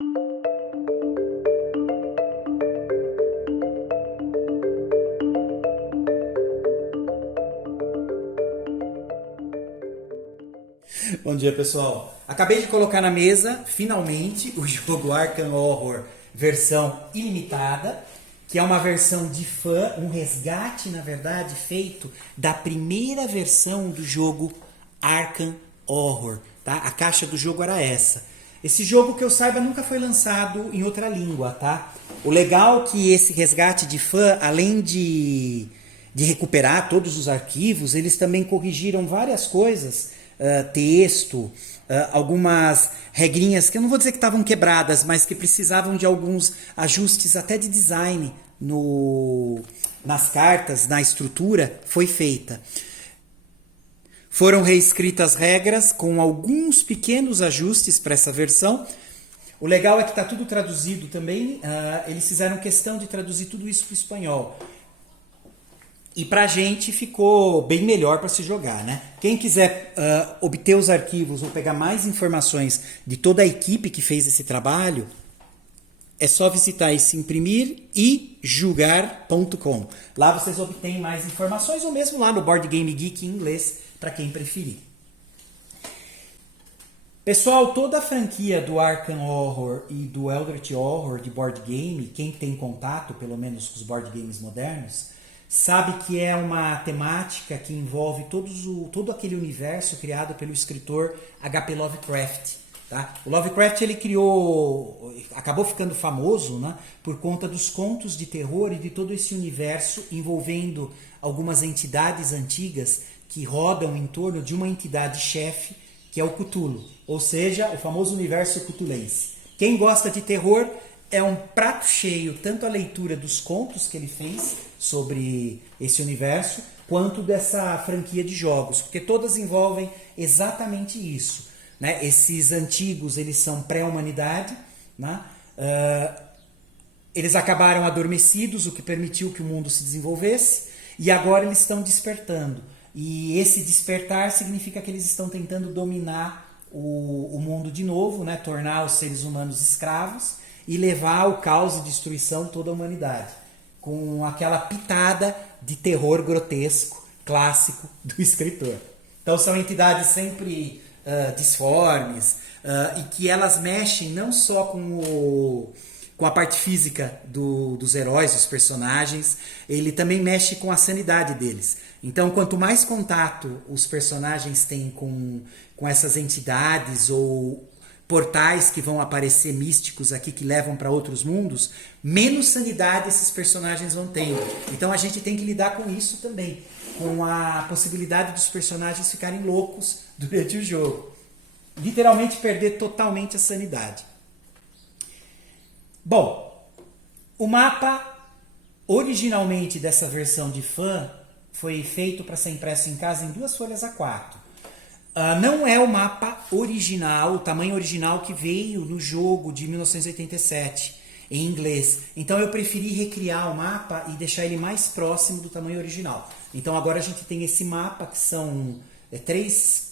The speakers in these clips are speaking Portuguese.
Bom dia, pessoal. Acabei de colocar na mesa, finalmente, o jogo Arkham Horror versão ilimitada, que é uma versão de fã, um resgate, na verdade, feito da primeira versão do jogo Arkham Horror. Tá? A caixa do jogo era essa. Esse jogo, que eu saiba, nunca foi lançado em outra língua. Tá? O legal é que esse resgate de fã, além de recuperar todos os arquivos, eles também corrigiram várias coisas, texto, algumas regrinhas que eu não vou dizer que estavam quebradas, mas que precisavam de alguns ajustes até de design nas cartas, na estrutura, foi feita. Foram reescritas regras com alguns pequenos ajustes para essa versão. O legal é que está tudo traduzido também, eles fizeram questão de traduzir tudo isso para o espanhol. E para a gente ficou bem melhor para se jogar, né? Quem quiser obter os arquivos ou pegar mais informações de toda a equipe que fez esse trabalho, é só visitar esse imprimir e jogar.com. Lá vocês obtêm mais informações, ou mesmo lá no Board Game Geek em inglês, para quem preferir. Pessoal, toda a franquia do Arkham Horror e do Eldritch Horror de board game, quem tem contato, pelo menos com os board games modernos, sabe que é uma temática que envolve todo aquele universo criado pelo escritor H.P. Lovecraft. Tá? O Lovecraft ele acabou ficando famoso, né, por conta dos contos de terror e de todo esse universo envolvendo algumas entidades antigas que rodam em torno de uma entidade-chefe, que é o Cthulhu, ou seja, o famoso universo cthulhense. Quem gosta de terror, é um prato cheio, tanto a leitura dos contos que ele fez sobre esse universo, quanto dessa franquia de jogos, porque todas envolvem exatamente isso. Né? Esses antigos, eles são pré-humanidade, né? Eles acabaram adormecidos, o que permitiu que o mundo se desenvolvesse, e agora eles estão despertando. E esse despertar significa que eles estão tentando dominar o mundo de novo, né? Tornar os seres humanos escravos, e levar ao caos e destruição toda a humanidade, com aquela pitada de terror grotesco, clássico do escritor. Então são entidades sempre disformes, e que elas mexem não só com a parte física dos heróis, dos personagens, ele também mexe com a sanidade deles. Então, quanto mais contato os personagens têm com essas entidades ou portais que vão aparecer místicos aqui que levam para outros mundos, menos sanidade esses personagens vão tendo. Então a gente tem que lidar com isso também, com a possibilidade dos personagens ficarem loucos durante o jogo. Literalmente perder totalmente a sanidade. Bom, o mapa originalmente dessa versão de fã foi feito para ser impresso em casa em 2 folhas A4. Não é o mapa original, o tamanho original que veio no jogo de 1987, em inglês. Então eu preferi recriar o mapa e deixar ele mais próximo do tamanho original. Então agora a gente tem esse mapa que são 3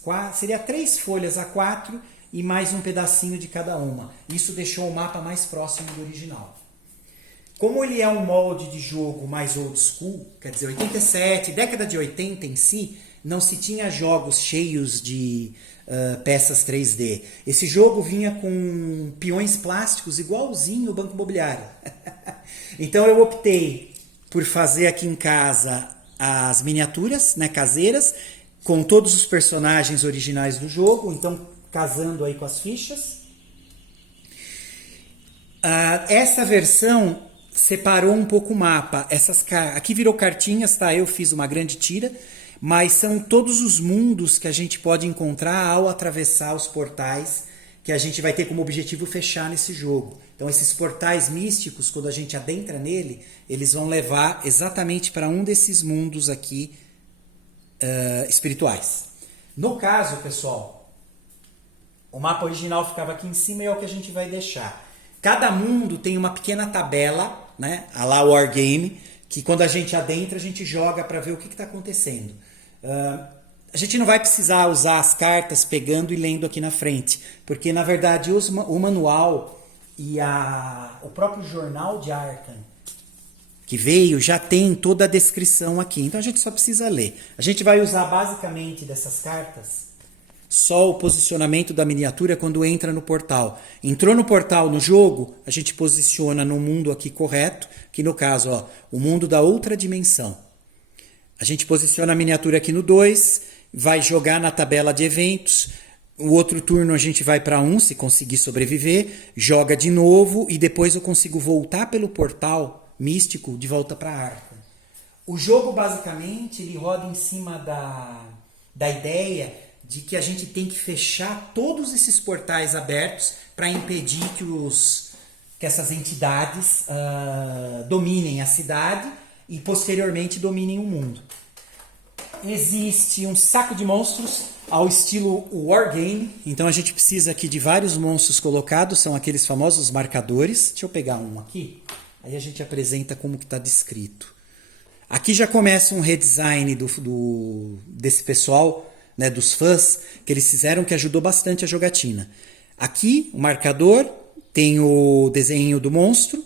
folhas A4 e mais um pedacinho de cada uma. Isso deixou o mapa mais próximo do original. Como ele é um molde de jogo mais old school, quer dizer, 87, década de 80 em si, não se tinha jogos cheios de peças 3D. Esse jogo vinha com peões plásticos igualzinho o Banco Imobiliário. Então eu optei por fazer aqui em casa as miniaturas, né, caseiras, com todos os personagens originais do jogo, então casando aí com as fichas. Essa versão separou um pouco o mapa. Aqui virou cartinhas, tá? Eu fiz uma grande tira, mas são todos os mundos que a gente pode encontrar ao atravessar os portais que a gente vai ter como objetivo fechar nesse jogo. Então esses portais místicos, quando a gente adentra nele, eles vão levar exatamente para um desses mundos aqui espirituais. No caso, pessoal, o mapa original ficava aqui em cima e é o que a gente vai deixar. Cada mundo tem uma pequena tabela, né, a lá Wargame, que quando a gente adentra, a gente joga para ver o que está acontecendo. A gente não vai precisar usar as cartas pegando e lendo aqui na frente, porque na verdade o manual e o próprio jornal de Arkham que veio já tem toda a descrição aqui. Então a gente só precisa ler. A gente vai usar basicamente dessas cartas só o posicionamento da miniatura quando entra no portal. Entrou no portal no jogo, a gente posiciona no mundo aqui correto, que no caso, ó, o mundo da outra dimensão. A gente posiciona a miniatura aqui no 2, vai jogar na tabela de eventos. O outro turno a gente vai para 1, se conseguir sobreviver, joga de novo e depois eu consigo voltar pelo portal místico de volta para Arkham. O jogo basicamente ele roda em cima da ideia de que a gente tem que fechar todos esses portais abertos para impedir que essas entidades dominem a cidade e posteriormente dominem o mundo. Existe um saco de monstros ao estilo Wargame, então a gente precisa aqui de vários monstros colocados, são aqueles famosos marcadores. Deixa eu pegar um aqui, aí a gente apresenta como que está descrito. Aqui já começa um redesign desse pessoal, né, dos fãs, que eles fizeram, que ajudou bastante a jogatina. Aqui, o marcador, tem o desenho do monstro,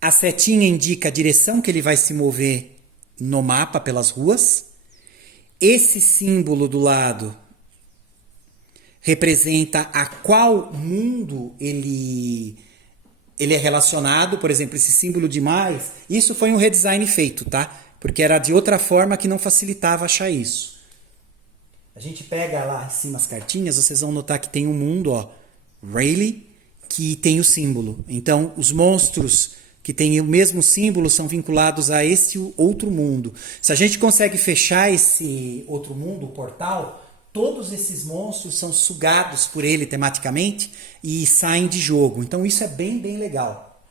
a setinha indica a direção que ele vai se mover no mapa pelas ruas. Esse símbolo do lado representa a qual mundo ele é relacionado. Por exemplo, esse símbolo de mais, isso foi um redesign feito, tá? Porque era de outra forma que não facilitava achar isso. A gente pega lá em cima as cartinhas, vocês vão notar que tem um mundo, ó, Rayleigh, que tem o símbolo. Então, os monstros que têm o mesmo símbolo são vinculados a esse outro mundo. Se a gente consegue fechar esse outro mundo, o portal, todos esses monstros são sugados por ele tematicamente e saem de jogo. Então, isso é bem, bem legal.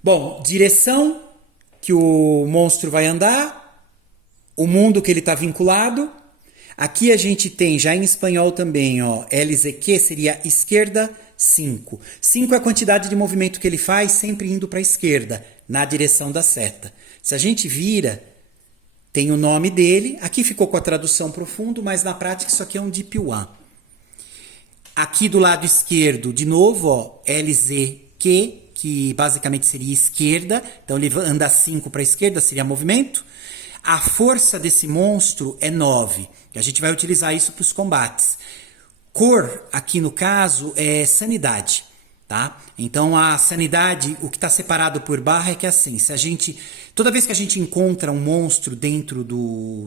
Bom, direção que o monstro vai andar, o mundo que ele está vinculado. Aqui a gente tem, já em espanhol também, ó, LZQ seria esquerda 5. 5 é a quantidade de movimento que ele faz, sempre indo para a esquerda, na direção da seta. Se a gente vira, tem o nome dele. Aqui ficou com a tradução profundo, mas na prática isso aqui é um Deep One. Aqui do lado esquerdo, de novo, ó, LZQ, que basicamente seria esquerda. Então ele anda 5 para a esquerda, seria movimento. A força desse monstro é 9. A gente vai utilizar isso para os combates. Cor, aqui no caso, é sanidade. Tá? Então a sanidade, o que está separado por barra é que assim, toda vez que a gente encontra um monstro dentro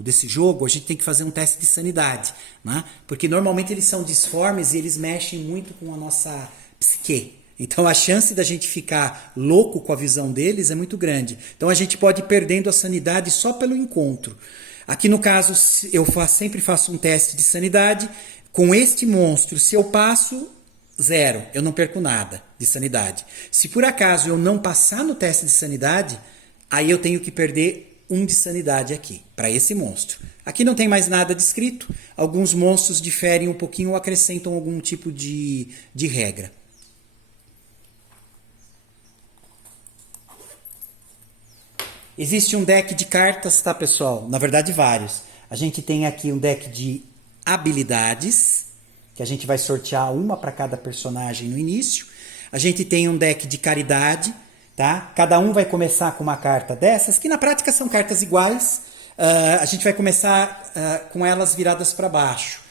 desse jogo, a gente tem que fazer um teste de sanidade. Né? Porque normalmente eles são disformes e eles mexem muito com a nossa psique. Então a chance da gente ficar louco com a visão deles é muito grande. Então a gente pode ir perdendo a sanidade só pelo encontro. Aqui no caso eu sempre faço um teste de sanidade. Com este monstro, se eu passo, 0, eu não perco nada de sanidade. Se por acaso eu não passar no teste de sanidade, aí eu tenho que perder 1 de sanidade aqui, para esse monstro. Aqui não tem mais nada descrito. Alguns monstros diferem um pouquinho ou acrescentam algum tipo de regra. Existe um deck de cartas, tá, pessoal? Na verdade, vários. A gente tem aqui um deck de habilidades, que a gente vai sortear uma para cada personagem no início. A gente tem um deck de caridade, tá? Cada um vai começar com uma carta dessas, que na prática são cartas iguais. A gente vai começar com elas viradas para baixo.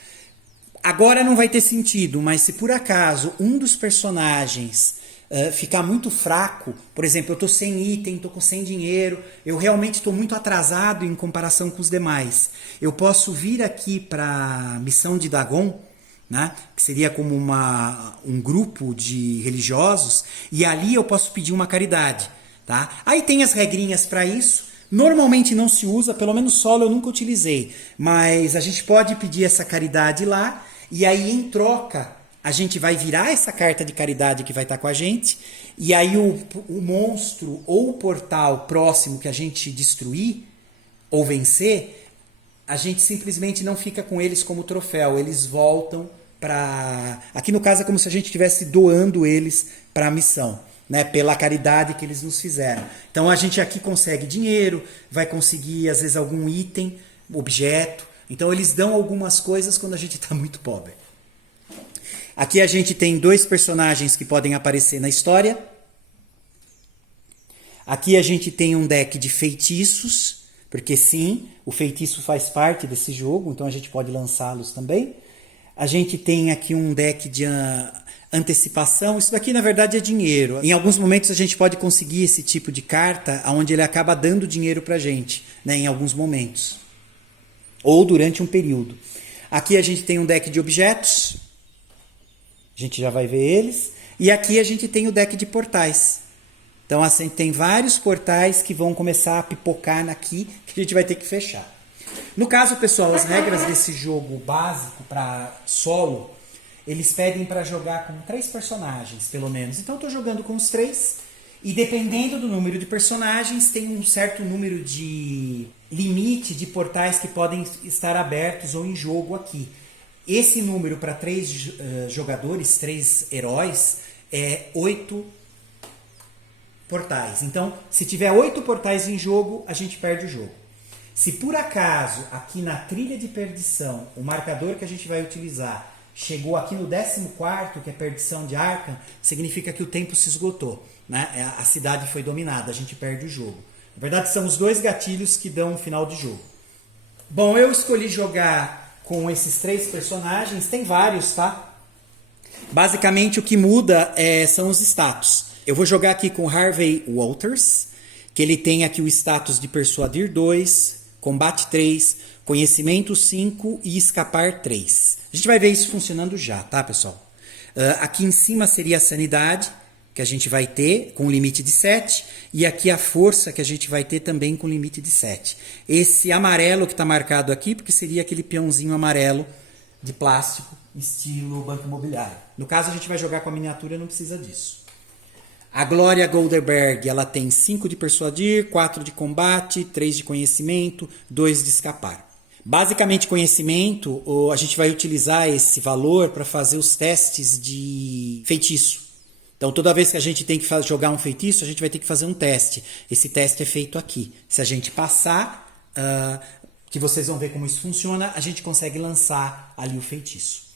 Agora não vai ter sentido, mas se por acaso um dos personagens ficar muito fraco, por exemplo, eu estou sem item, estou sem dinheiro, eu realmente estou muito atrasado em comparação com os demais. Eu posso vir aqui para a missão de Dagon, né, que seria como um grupo de religiosos, e ali eu posso pedir uma caridade. Tá? Aí tem as regrinhas para isso. Normalmente não se usa, pelo menos solo eu nunca utilizei, mas a gente pode pedir essa caridade lá, e aí em troca a gente vai virar essa carta de caridade que vai estar com a gente, e aí o monstro ou o portal próximo que a gente destruir ou vencer, a gente simplesmente não fica com eles como troféu, eles voltam para... Aqui no caso é como se a gente estivesse doando eles para a missão, né, pela caridade que eles nos fizeram. Então a gente aqui consegue dinheiro, vai conseguir às vezes algum item, objeto, então eles dão algumas coisas quando a gente está muito pobre. Aqui a gente tem 2 personagens que podem aparecer na história. Aqui a gente tem um deck de feitiços, porque sim, o feitiço faz parte desse jogo, então a gente pode lançá-los também. A gente tem aqui um deck de antecipação. Isso daqui, na verdade, é dinheiro. Em alguns momentos a gente pode conseguir esse tipo de carta onde ele acaba dando dinheiro pra gente, né, em alguns momentos. Ou durante um período. Aqui a gente tem um deck de objetos. A gente já vai ver eles. E aqui a gente tem o deck de portais. Então, assim, tem vários portais que vão começar a pipocar aqui, que a gente vai ter que fechar. No caso, pessoal, as regras desse jogo básico para solo, eles pedem para jogar com 3 personagens, pelo menos. Então, eu estou jogando com os 3. E dependendo do número de personagens, tem um certo número de limite de portais que podem estar abertos ou em jogo aqui. Esse número para 3 jogadores, 3 heróis, é 8 portais. Então, se tiver 8 portais em jogo, a gente perde o jogo. Se por acaso, aqui na trilha de perdição, o marcador que a gente vai utilizar chegou aqui no 14º, que é perdição de Arkham, significa que o tempo se esgotou, né? A cidade foi dominada, a gente perde o jogo. Na verdade, são os 2 gatilhos que dão o final de jogo. Bom, eu escolhi jogar com esses 3 personagens, tem vários, tá? Basicamente, o que muda são os status. Eu vou jogar aqui com Harvey Walters, que ele tem aqui o status de Persuadir 2, Combate 3, Conhecimento 5 e Escapar 3. A gente vai ver isso funcionando já, tá, pessoal? Aqui em cima seria a Sanidade, que a gente vai ter com limite de 7, e aqui a Força, que a gente vai ter também com limite de 7. Esse amarelo que está marcado aqui, porque seria aquele peãozinho amarelo de plástico, estilo Banco Imobiliário. No caso, a gente vai jogar com a miniatura, não precisa disso. A Gloria Goldberg, ela tem 5 de Persuadir, 4 de Combate, 3 de Conhecimento, 2 de Escapar. Basicamente, conhecimento, a gente vai utilizar esse valor para fazer os testes de feitiço. Então, toda vez que a gente tem que jogar um feitiço, a gente vai ter que fazer um teste. Esse teste é feito aqui. Se a gente passar, que vocês vão ver como isso funciona, a gente consegue lançar ali o feitiço.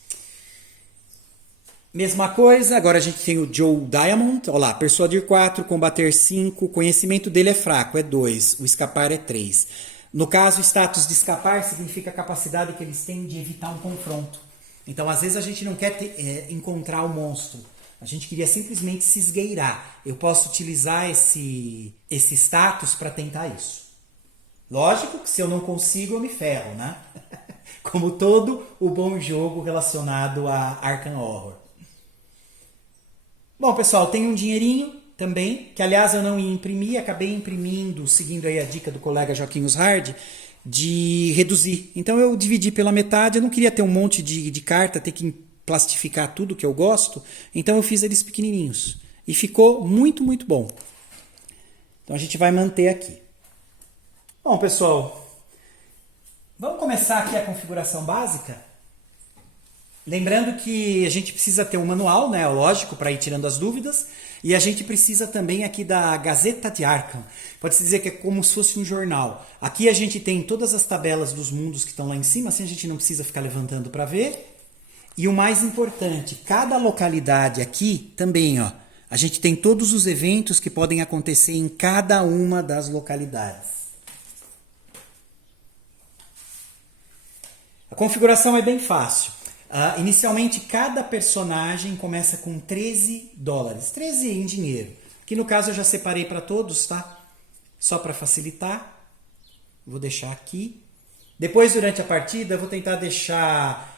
Mesma coisa, agora a gente tem o Joe Diamond, olha lá, Persuadir 4, Combater 5, conhecimento dele é fraco, é 2, o Escapar é 3. No caso, o status de Escapar significa a capacidade que eles têm de evitar um confronto. Então, às vezes a gente não quer encontrar o monstro, a gente queria simplesmente se esgueirar. Eu posso utilizar esse status para tentar isso. Lógico que se eu não consigo, eu me ferro, né? Como todo o bom jogo relacionado a Arkham Horror. Bom, pessoal, tem um dinheirinho também, que aliás eu não ia imprimir, acabei imprimindo, seguindo aí a dica do colega Joaquim Hard, de reduzir. Então eu dividi pela metade, eu não queria ter um monte de carta, ter que plastificar tudo que eu gosto, então eu fiz eles pequenininhos. E ficou muito, muito bom. Então a gente vai manter aqui. Bom, pessoal, vamos começar aqui a configuração básica. Lembrando que a gente precisa ter um manual, né, lógico, para ir tirando as dúvidas. E a gente precisa também aqui da Gazeta de Arkham. Pode-se dizer que é como se fosse um jornal. Aqui a gente tem todas as tabelas dos mundos que estão lá em cima, assim a gente não precisa ficar levantando para ver. E o mais importante, cada localidade aqui também, ó, a gente tem todos os eventos que podem acontecer em cada uma das localidades. A configuração é bem fácil. Inicialmente, cada personagem começa com $13. 13 em dinheiro. Aqui no caso eu já separei para todos, tá? Só para facilitar. Vou deixar aqui. Depois, durante a partida, eu vou tentar deixar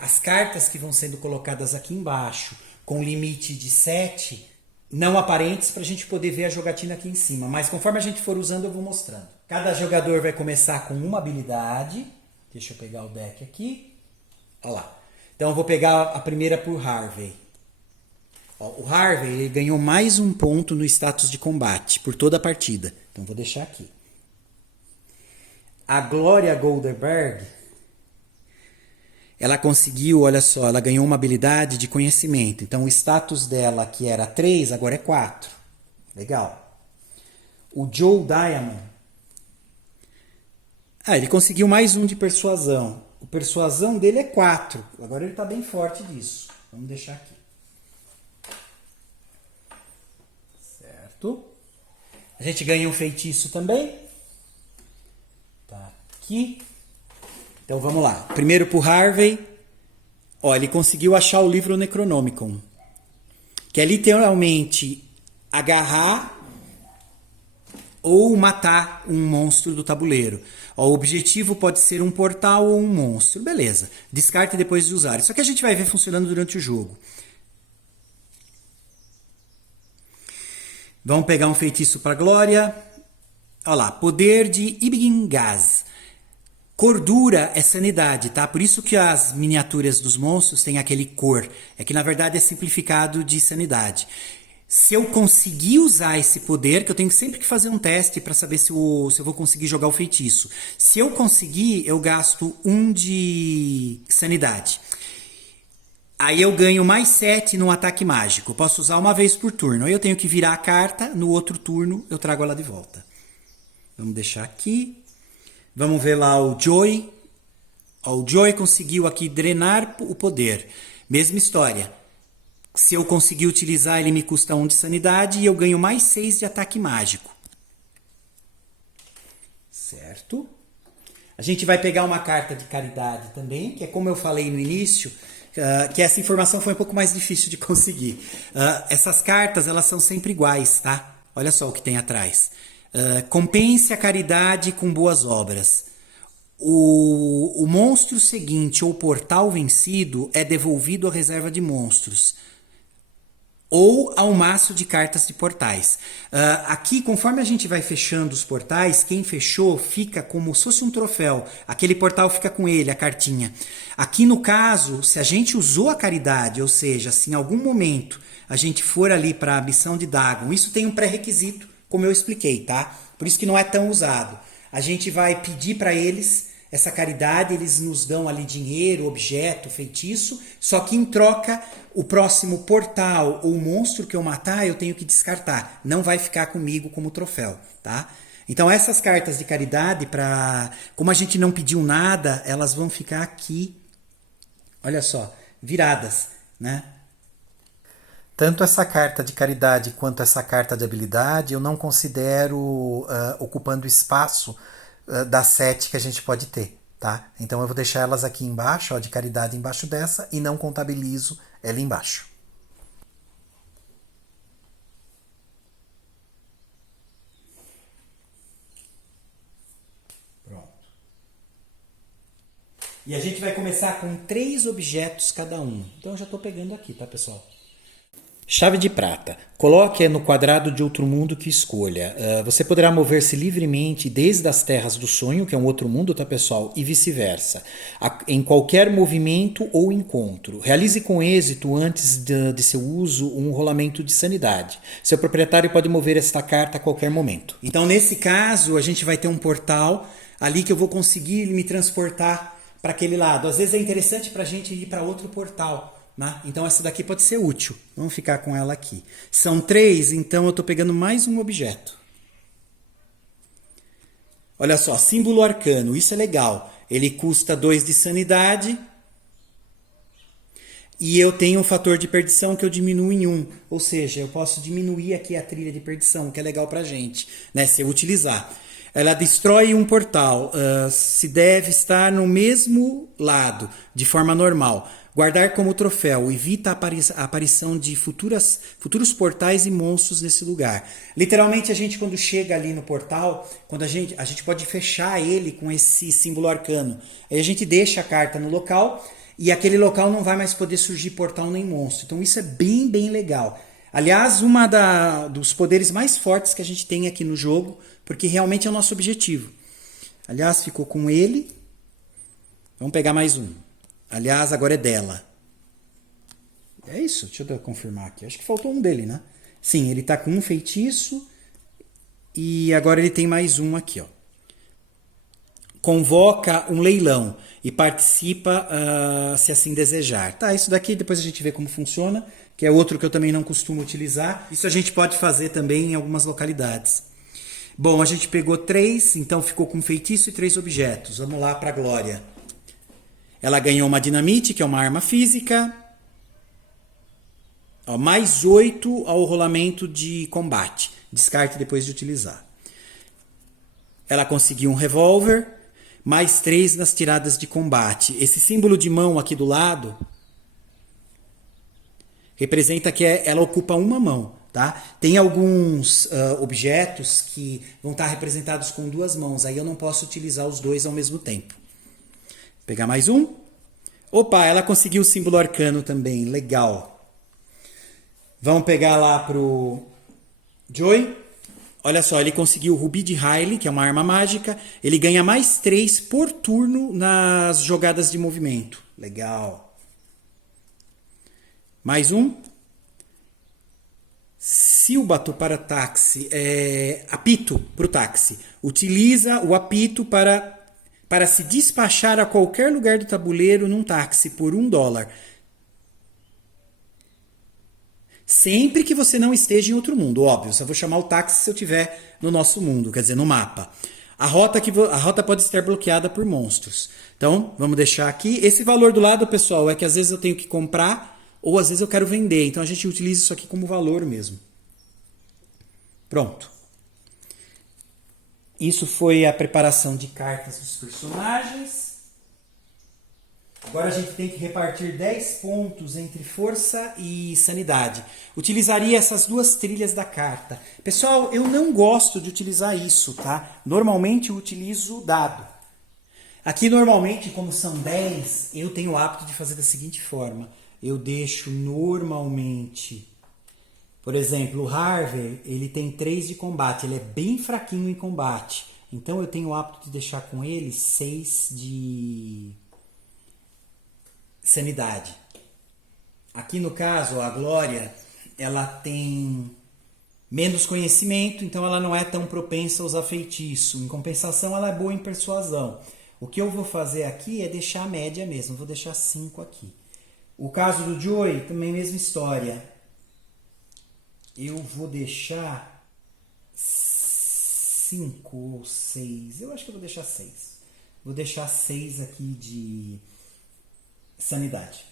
as cartas que vão sendo colocadas aqui embaixo, com limite de 7, não aparentes, para a gente poder ver a jogatina aqui em cima. Mas conforme a gente for usando, eu vou mostrando. Cada jogador vai começar com uma habilidade. Deixa eu pegar o deck aqui. Olha lá. Então eu vou pegar a primeira por Harvey. Ó, o Harvey ele ganhou mais um ponto no status de combate por toda a partida. Então vou deixar aqui. A Gloria Goldberg, ela conseguiu, olha só, ela ganhou uma habilidade de conhecimento. Então o status dela, que era 3, agora é 4. Legal. O Joe Diamond, ele conseguiu mais um de persuasão. A persuasão dele é 4. Agora ele está bem forte disso. Vamos deixar aqui. Certo? A gente ganha um feitiço também. Tá aqui. Então vamos lá. Primeiro pro Harvey. Ó, ele conseguiu achar o livro Necronomicon. Que é literalmente agarrar ou matar um monstro do tabuleiro. Ó, o objetivo pode ser um portal ou um monstro. Beleza. Descarte depois de usar. Isso aqui a gente vai ver funcionando durante o jogo. Vamos pegar um feitiço para glória. Olha lá. Poder de Ibingaz. Cordura é sanidade, tá? Por isso que as miniaturas dos monstros têm aquele cor. É que na verdade é simplificado de sanidade. Se eu conseguir usar esse poder, que eu tenho sempre que fazer um teste para saber se eu vou conseguir jogar o feitiço. Se eu conseguir, eu gasto 1 de sanidade. Aí eu ganho mais 7 no ataque mágico. Eu posso usar uma vez por turno. Aí eu tenho que virar a carta, no outro turno eu trago ela de volta. Vamos deixar aqui. Vamos ver lá o Joey. O Joey conseguiu aqui drenar o poder. Mesma história. Se eu conseguir utilizar, ele me custa 1 de sanidade e eu ganho mais 6 de ataque mágico. Certo? A gente vai pegar uma carta de caridade também, que é como eu falei no início, que essa informação foi um pouco mais difícil de conseguir. Essas cartas, elas são sempre iguais, tá? Olha só o que tem atrás. Compense a caridade com boas obras. O monstro seguinte ou portal vencido é devolvido à reserva de monstros ou ao maço de cartas de portais. Aqui, conforme a gente vai fechando os portais, quem fechou fica como se fosse um troféu. Aquele portal fica com ele, a cartinha. Aqui no caso, se a gente usou a caridade, ou seja, se em algum momento a gente for ali para a missão de Dagon, isso tem um pré-requisito, como eu expliquei, tá? Por isso que não é tão usado. A gente vai pedir para eles essa caridade, eles nos dão ali dinheiro, objeto, feitiço, só que em troca, o próximo portal ou monstro que eu matar, eu tenho que descartar. Não vai ficar comigo como troféu, tá? Então essas cartas de caridade, como a gente não pediu nada, elas vão ficar aqui, olha só, viradas, né? Tanto essa carta de caridade quanto essa carta de habilidade eu não considero ocupando espaço das 7 que a gente pode ter, tá? Então eu vou deixar elas aqui embaixo, ó, de caridade embaixo dessa, e não contabilizo ela embaixo. Pronto. E a gente vai começar com 3 objetos cada um. Então eu já estou pegando aqui, tá, pessoal? Chave de prata. Coloque-a no quadrado de outro mundo que escolha. Você poderá mover-se livremente desde as terras do sonho, que é um outro mundo, tá, pessoal? E vice-versa. Em qualquer movimento ou encontro. Realize com êxito, antes de seu uso, um rolamento de sanidade. Seu proprietário pode mover esta carta a qualquer momento. Então, nesse caso, a gente vai ter um portal ali que eu vou conseguir me transportar para aquele lado. Às vezes é interessante para a gente ir para outro portal. Então essa daqui pode ser útil. Vamos ficar com ela aqui. São 3, então eu estou pegando mais um objeto. Olha só, símbolo arcano. Isso é legal. Ele custa 2 de sanidade. E eu tenho um fator de perdição que eu diminuo em 1. Ou seja, eu posso diminuir aqui a trilha de perdição, que é legal pra gente, né, se eu utilizar. Ela destrói um portal. Se deve estar no mesmo lado, de forma normal. Guardar como troféu. Evita a aparição de futuros portais e monstros nesse lugar. Literalmente, a gente, quando chega ali no portal, a gente pode fechar ele com esse símbolo arcano. Aí a gente deixa a carta no local e aquele local não vai mais poder surgir portal nem monstro. Então isso é bem, bem legal. Aliás, dos poderes mais fortes que a gente tem aqui no jogo, porque realmente é o nosso objetivo. Aliás, ficou com ele. Vamos pegar mais um. Aliás, agora é dela. É isso, deixa eu confirmar aqui. Acho que faltou um dele, né? Sim, ele tá com um feitiço e agora ele tem mais um aqui, ó. Convoca um leilão e participa se assim desejar. Tá, isso daqui depois a gente vê como funciona, que é outro que eu também não costumo utilizar. Isso a gente pode fazer também em algumas localidades. Bom, a gente pegou 3, então ficou com feitiço e 3 objetos. Vamos lá para a glória. Ela ganhou uma dinamite, que é uma arma física. Ó, mais 8 ao rolamento de combate. Descarte depois de utilizar. Ela conseguiu um revólver, mais 3 nas tiradas de combate. Esse símbolo de mão aqui do lado representa que ela ocupa uma mão. Tá? Tem alguns objetos que vão estar representados com 2 mãos. Aí eu não posso utilizar os 2 ao mesmo tempo. Vou pegar mais um. Opa, ela conseguiu o símbolo arcano também. Legal. Vamos pegar lá pro Joey. Olha só, ele conseguiu o Rubi de Hylie, que é uma arma mágica. Ele ganha mais 3 por turno nas jogadas de movimento. Legal. Mais um. Sílbato para táxi. Apito para o táxi. Utiliza o apito para se despachar a qualquer lugar do tabuleiro num táxi por $1. Sempre que você não esteja em outro mundo, óbvio. Só vou chamar o táxi se eu estiver no nosso mundo, quer dizer, no mapa. A rota pode estar bloqueada por monstros. Então, vamos deixar aqui. Esse valor do lado, pessoal, é que às vezes eu tenho que comprar ou às vezes eu quero vender. Então, a gente utiliza isso aqui como valor mesmo. Pronto. Isso foi a preparação de cartas dos personagens. Agora a gente tem que repartir 10 pontos entre força e sanidade. Utilizaria essas 2 trilhas da carta. Pessoal, eu não gosto de utilizar isso, tá? Normalmente eu utilizo o dado. Aqui normalmente, como são 10, eu tenho o hábito de fazer da seguinte forma. Eu deixo normalmente... Por exemplo, o Harvey, ele tem 3 de combate. Ele é bem fraquinho em combate. Então eu tenho o hábito de deixar com ele 6 de... sanidade. Aqui no caso, a Glória, ela tem menos conhecimento, então ela não é tão propensa a usar feitiço. Em compensação, ela é boa em persuasão. O que eu vou fazer aqui é deixar a média mesmo, vou deixar 5 aqui. O caso do Joey, também mesma história. Eu vou deixar 5 ou 6, eu acho que eu vou deixar 6. Vou deixar 6 aqui de... sanidade.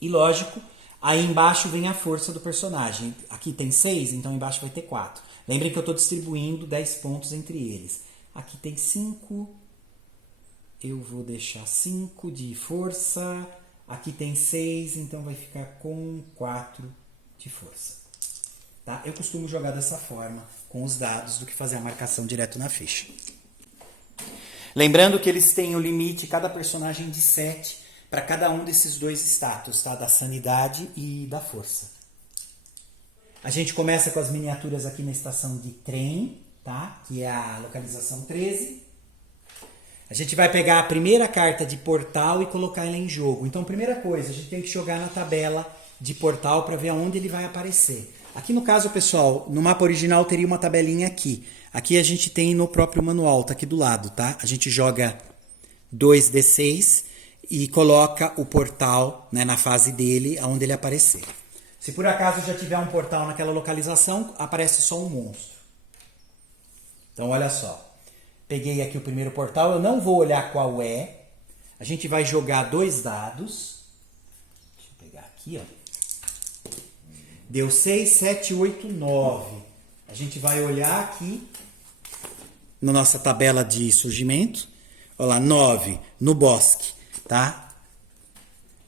E lógico, aí embaixo vem a força do personagem. Aqui tem 6, então embaixo vai ter 4. Lembrem que eu estou distribuindo 10 pontos entre eles. Aqui tem 5. Eu vou deixar 5 de força. Aqui tem 6, então vai ficar com 4 de força. Tá? Eu costumo jogar dessa forma, com os dados, do que fazer a marcação direto na ficha. Lembrando que eles têm o limite, cada personagem de 7, para cada um desses 2 status, tá? Da sanidade e da força. A gente começa com as miniaturas aqui na estação de trem, tá? Que é a localização 13. A gente vai pegar a primeira carta de portal e colocar ela em jogo. Então, primeira coisa, a gente tem que jogar na tabela de portal para ver aonde ele vai aparecer. Aqui no caso, pessoal, no mapa original teria uma tabelinha aqui. Aqui a gente tem no próprio manual, tá aqui do lado, tá? A gente joga 2d6 e coloca o portal, né, na fase dele, onde ele aparecer. Se por acaso já tiver um portal naquela localização, aparece só um monstro. Então, olha só. Peguei aqui o primeiro portal, eu não vou olhar qual é. A gente vai jogar 2 dados. Deixa eu pegar aqui, ó. Deu 6, 7, 8, 9. A gente vai olhar aqui na nossa tabela de surgimento. Olha lá, 9 no bosque, tá?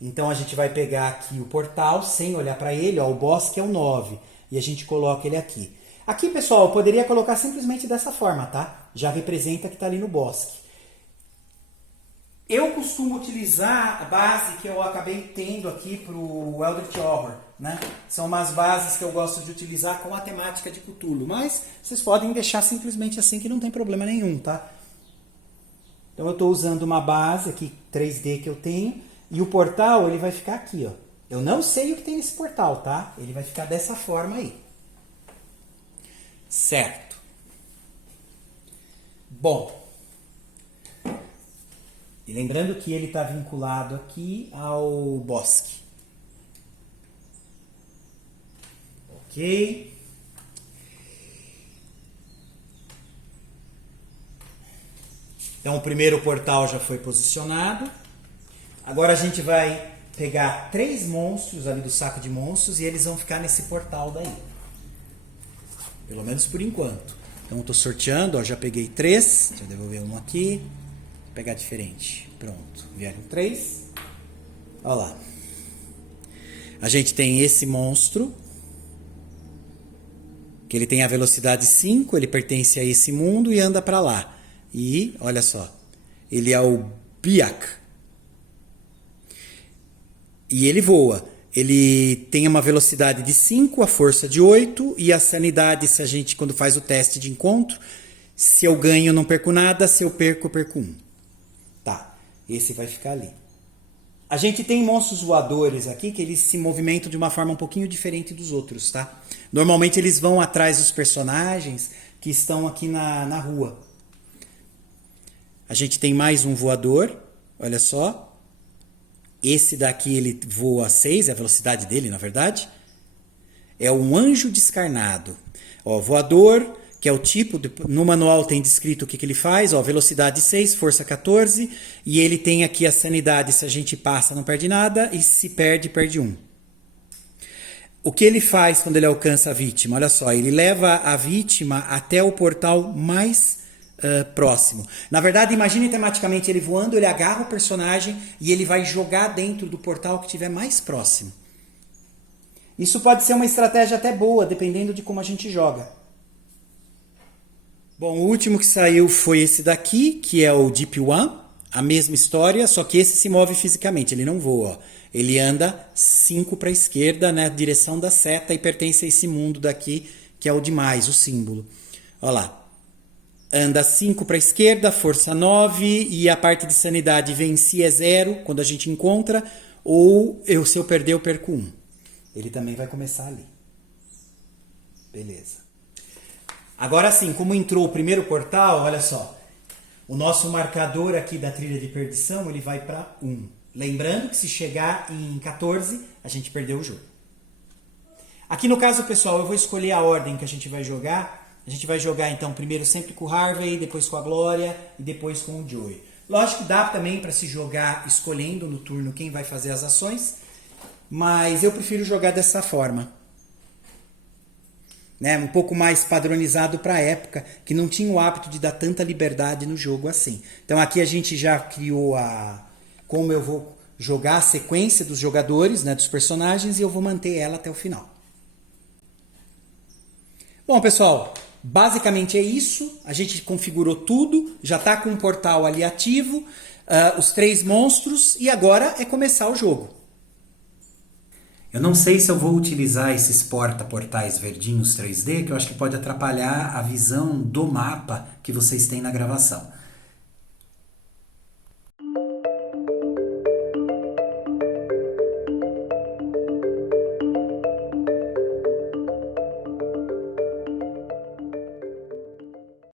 Então a gente vai pegar aqui o portal sem olhar para ele, ó, o bosque é o 9 e a gente coloca ele aqui. Aqui, pessoal, eu poderia colocar simplesmente dessa forma, tá? Já representa que está ali no bosque. Eu costumo utilizar a base que eu acabei tendo aqui para o Eldritch Horror, né? São umas bases que eu gosto de utilizar com a temática de Cthulhu, mas vocês podem deixar simplesmente assim que não tem problema nenhum, tá? Então eu estou usando uma base aqui 3D que eu tenho e o portal ele vai ficar aqui, ó. Eu não sei o que tem nesse portal, tá? Ele vai ficar dessa forma aí. Certo. Bom. E lembrando que ele está vinculado aqui ao bosque. Ok. Então o primeiro portal já foi posicionado. Agora a gente vai pegar 3 monstros ali do saco de monstros e eles vão ficar nesse portal daí. Pelo menos por enquanto. Então eu tô sorteando, ó, já peguei 3. Deixa eu devolver um aqui. Vou pegar diferente. Pronto, vieram 3. Olha lá. A gente tem esse monstro, que ele tem a velocidade 5, ele pertence a esse mundo e anda para lá. E, olha só, ele é o Biak. E ele voa. Ele tem uma velocidade de 5, a força de 8 e a sanidade, se a gente, quando faz o teste de encontro, se eu ganho, não perco nada, se eu perco 1. Tá, esse vai ficar ali. A gente tem monstros voadores aqui que eles se movimentam de uma forma um pouquinho diferente dos outros, tá? Normalmente eles vão atrás dos personagens que estão aqui na rua. A gente tem mais um voador, olha só. Esse daqui ele voa 6, é a velocidade dele, na verdade. É um anjo descarnado. Ó, voador, que é o tipo, no manual tem descrito o que ele faz, ó, velocidade 6, força 14, e ele tem aqui a sanidade, se a gente passa não perde nada, e se perde, perde 1. O que ele faz quando ele alcança a vítima? Olha só, ele leva a vítima até o portal mais próximo. Na verdade, imagine tematicamente ele voando, ele agarra o personagem e ele vai jogar dentro do portal que estiver mais próximo. Isso pode ser uma estratégia até boa, dependendo de como a gente joga. Bom, o último que saiu foi esse daqui, que é o Deep One. A mesma história, só que esse se move fisicamente, ele não voa. Ó. Ele anda 5 para a esquerda, na direção da seta, e pertence a esse mundo daqui, que é o demais, o símbolo. Olha lá. Anda 5 para a esquerda, força 9, e a parte de sanidade venci é 0, quando a gente encontra, ou se eu perder, eu perco 1. Ele também vai começar ali. Beleza. Agora sim, como entrou o primeiro portal, olha só. O nosso marcador aqui da trilha de perdição, ele vai para 1. Lembrando que se chegar em 14, a gente perdeu o jogo. Aqui no caso, pessoal, eu vou escolher a ordem que a gente vai jogar. A gente vai jogar então primeiro sempre com o Harvey, depois com a Glória e depois com o Joey. Lógico que dá também para se jogar escolhendo no turno quem vai fazer as ações, mas eu prefiro jogar dessa forma. Né? Um pouco mais padronizado para a época, que não tinha o hábito de dar tanta liberdade no jogo assim. Então aqui a gente já criou como eu vou jogar a sequência dos jogadores, né, dos personagens, e eu vou manter ela até o final. Bom, pessoal, basicamente é isso. A gente configurou tudo, já está com o portal ali ativo, os 3 monstros, e agora é começar o jogo. Eu não sei se eu vou utilizar esses porta-portais verdinhos 3D, que eu acho que pode atrapalhar a visão do mapa que vocês têm na gravação.